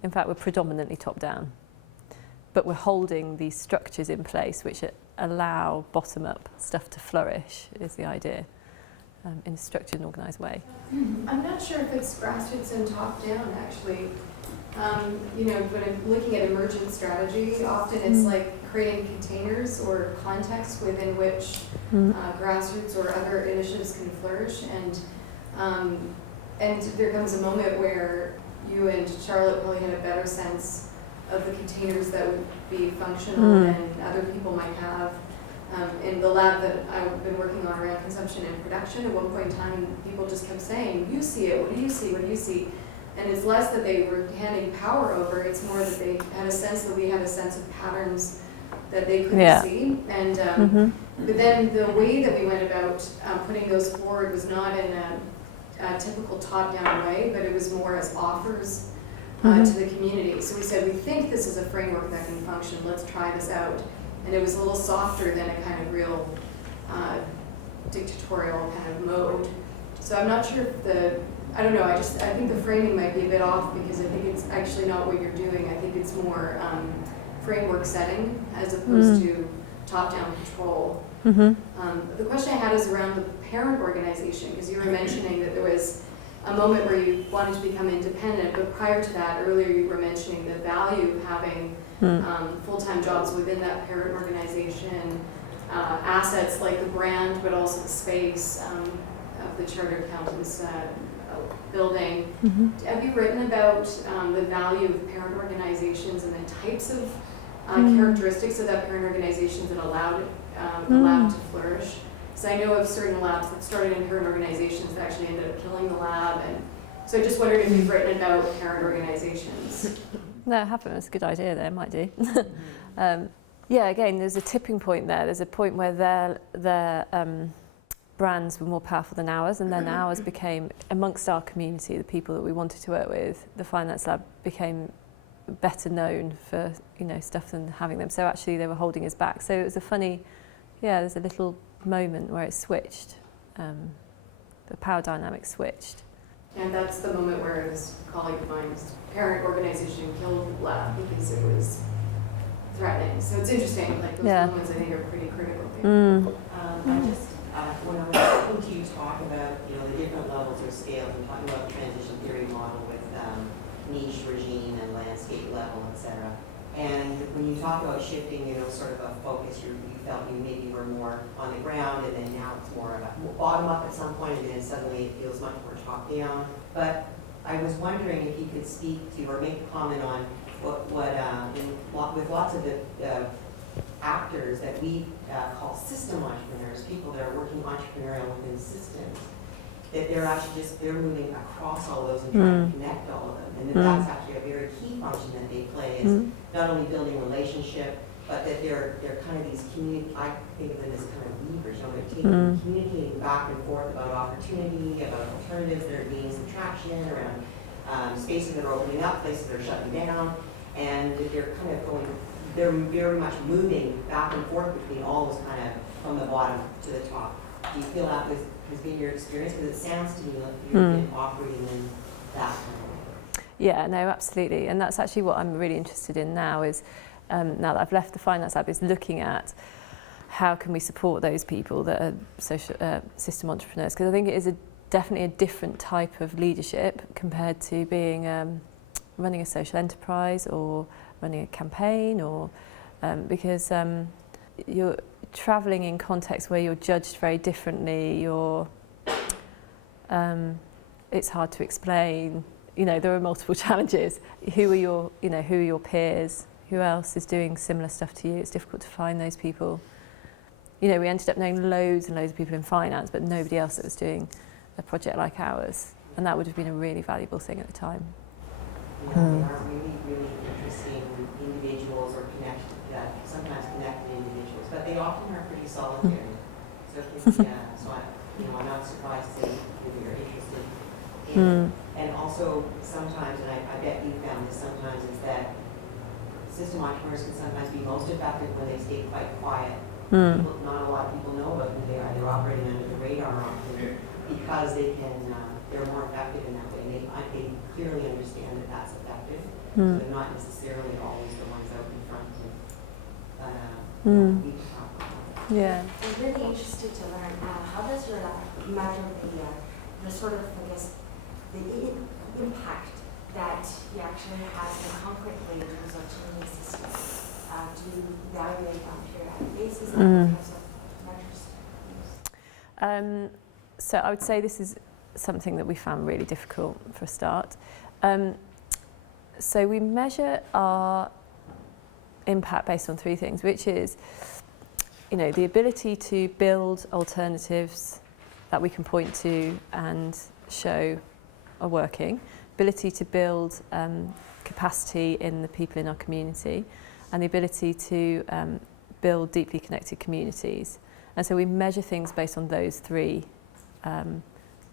In fact, we're predominantly top down. But we're holding these structures in place which allow bottom up stuff to flourish, is the idea, in a structured and organised way. I'm not sure if it's grassroots and top down actually. You know, when I'm looking at emergent strategy, often it's like creating containers or contexts within which grassroots or other initiatives can flourish, and there comes a moment where you and Charlotte probably had a better sense of the containers that would be functional than other people might have. In the lab that I've been working on around consumption and production, at one point in time, people just kept saying, you see it, what do you see, what do you see? And it's less that they were handing power over, it's more that they had a sense that we had a sense of patterns that they couldn't see. And but then the way that we went about putting those forward was not in a typical top-down way, but it was more as offers to the community. So we said, we think this is a framework that can function, let's try this out. And it was a little softer than a kind of real dictatorial kind of mode. So I'm not sure if I don't know, I think the framing might be a bit off, because I think it's actually not what you're doing. I think it's more framework setting as opposed to top-down control. The question I had is around the parent organization, because you were mentioning that there was a moment where you wanted to become independent, but prior to that, earlier you were mentioning the value of having full-time jobs within that parent organization, assets like the brand, but also the space of the Chartered Accountants building. Have you written about the value of parent organizations and the types of characteristics of that parent organizations that allowed the lab to flourish? So I know of certain labs that started in parent organizations that actually ended up killing the lab, and so I just wondered if you've written about parent organizations. No, I haven't. It's a good idea there, might do. Yeah, again, there's a tipping point there. There's a point where their brands were more powerful than ours, and then ours became, amongst our community, the people that we wanted to work with, the finance lab became better known for, you know, stuff than having them. So actually they were holding us back. So it was a funny, yeah, there's a little moment where it switched. The power dynamic switched. And that's the moment where this colleague of mine's parent organization killed the lab because it was threatening. So it's interesting, like those moments I think are pretty critical. I just, when I was listening to you talk about, you know, the different levels or scales and talking about the transition theory model with niche, regime, and landscape level, etc. And when you talk about shifting, you know, sort of a focus, you felt you maybe were more on the ground, and then now it's more about bottom up at some point, and then suddenly it feels much more top down. But I was wondering if you could speak to or make a comment on with lots of the actors that we call system entrepreneurs, people that are working entrepreneurial within systems, that they're actually they're moving across all those and trying to connect all of them. And that's actually a very key function that they play is not only building relationship, but that they're kind of these I think of them as kind of weavers, you know, they're communicating back and forth about opportunity, about alternatives that are gaining some traction around spaces that are opening up, places that are shutting down, and they're kind of they're very much moving back and forth between all those kind of from the bottom to the top. Do you feel that has been your experience? Because it sounds to me like you've been operating in that kind of way. Yeah, no, absolutely. And that's actually what I'm really interested in now is, now that I've left the finance lab, is looking at how can we support those people that are social system entrepreneurs. Because I think it is definitely a different type of leadership compared to being running a social enterprise or running a campaign, or because you're travelling in contexts where you're judged very differently. It's hard to explain. You know, there are multiple challenges. Who are your peers? Who else is doing similar stuff to you? It's difficult to find those people. You know, we ended up knowing loads and loads of people in finance, but nobody else that was doing a project like ours, and that would have been a really valuable thing at the time. You know, they are really, really interesting individuals or sometimes connected individuals, but they often are pretty solitary. So, I'm not surprised to say you're interested in. And also sometimes, and I bet you found this sometimes, is that system entrepreneurs can sometimes be most effective when they stay quite quiet. Not a lot of people know about who they are. They're operating under the radar often because they're more effective in that way. And they clearly understand that that's effective. So they're not necessarily always the ones out in front. Yeah. I'm really interested to learn how does your lab measure the sort of, I guess, the impact that you actually has in concretely in terms of changing the system? Do you evaluate on a periodic basis? What types of measures? So I would say this is something that we found really difficult for a start. So we measure our impact based on three things, which is, you know, the ability to build alternatives that we can point to and show are working, ability to build capacity in the people in our community, and the ability to build deeply connected communities. And so we measure things based on those three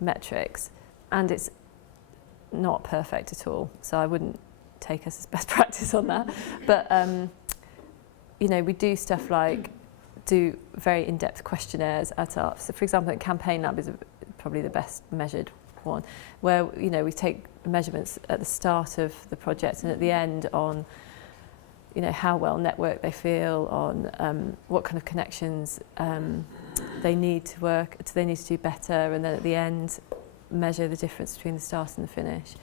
metrics, and it's not perfect at all, so I wouldn't take us as best practice on that. But you know, we do stuff like do very in-depth questionnaires at our, so for example, at Campaign Lab is probably the best measured one, where, you know, we take measurements at the start of the project and at the end on, you know, how well networked they feel, on what kind of connections they need to work, they need to do better, and then at the end measure the difference between the start and the finish.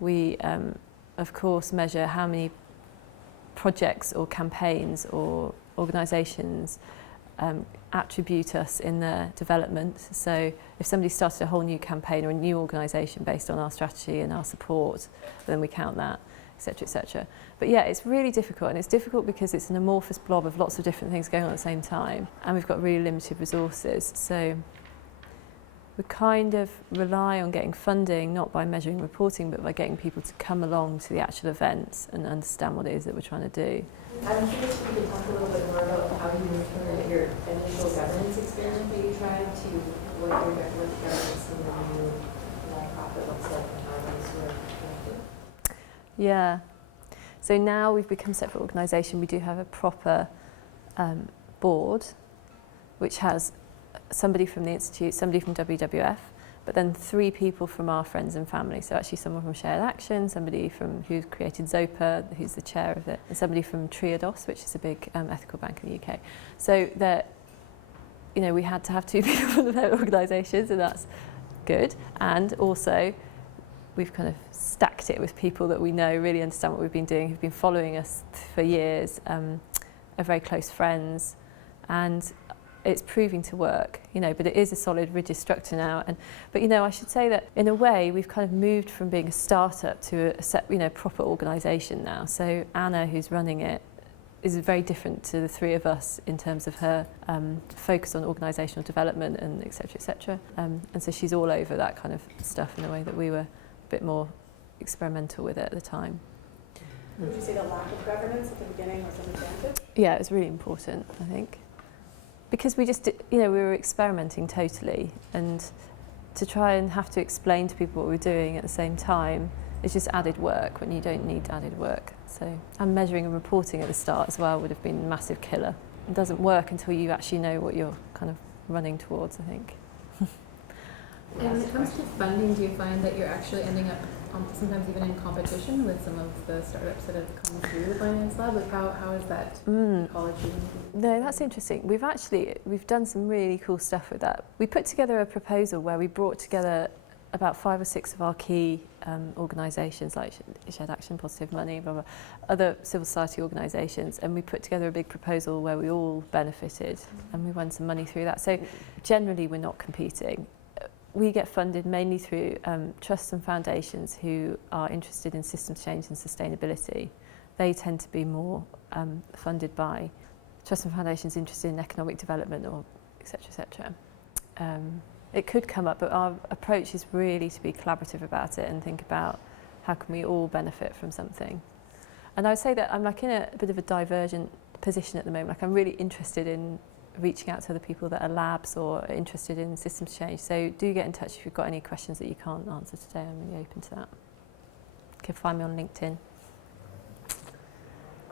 We of course measure how many projects or campaigns or organisations attribute us in their development. So if somebody started a whole new campaign or a new organisation based on our strategy and our support, then we count that, etc., etc. But yeah, it's really difficult, and it's difficult because it's an amorphous blob of lots of different things going on at the same time, and we've got really limited resources. So we kind of rely on getting funding, not by measuring reporting, but by getting people to come along to the actual events and understand what it is that we're trying to do. I'm curious if you could talk a little bit more about how you moved from your initial governance experiment that you tried to what your governance and the new nonprofit looks like and how those were connected. Yeah. So now we've become a separate organisation. We do have a proper board, which has somebody from the Institute, somebody from WWF, but then 3 people from our friends and family. So actually someone from Shared Action, somebody from who's created Zopa, who's the chair of it, and somebody from Triodos, which is a big ethical bank in the UK. So that, you know, we had to have 2 people from the organisations, and that's good. And also we've kind of stacked it with people that we know really understand what we've been doing, who've been following us for years, are very close friends, and it's proving to work, you know, but it is a solid, rigid structure now. But, you know, I should say that in a way we've kind of moved from being a startup to a proper organisation now. So Anna, who's running it, is very different to the 3 of us in terms of her focus on organisational development and et cetera, and so she's all over that kind of stuff in a way that we were a bit more experimental with it at the time. Would you say the lack of governance at the beginning was an advantage? Yeah, it was really important, I think. Because we just, you know, we were experimenting totally, and to try and have to explain to people what we're doing at the same time is just added work when you don't need added work. So, and measuring and reporting at the start as well would have been a massive killer. It doesn't work until you actually know what you're kind of running towards, I think. And when it comes to funding, do you find that you're actually ending up sometimes even in competition with some of the startups that have come through the Finance Lab? Like how is that college? No, that's interesting. We've done some really cool stuff with that. We put together a proposal where we brought together about 5 or 6 of our key organisations like Shared Action, Positive Money, blah, blah, other civil society organisations, and we put together a big proposal where we all benefited, and we won some money through that. So generally we're not competing. We get funded mainly through trusts and foundations who are interested in systems change and sustainability. They tend to be more funded by trusts and foundations interested in economic development or et cetera, et cetera. It could come up, but our approach is really to be collaborative about it and think about how can we all benefit from something. And I would say that I'm like in a bit of a divergent position at the moment. Like I'm really interested in reaching out to other people that are labs or are interested in systems change. So do get in touch if you've got any questions that you can't answer today. I'm really open to that. You can find me on LinkedIn.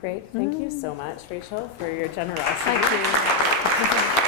Great. Thank you so much, Rachel, for your generosity. Thank you.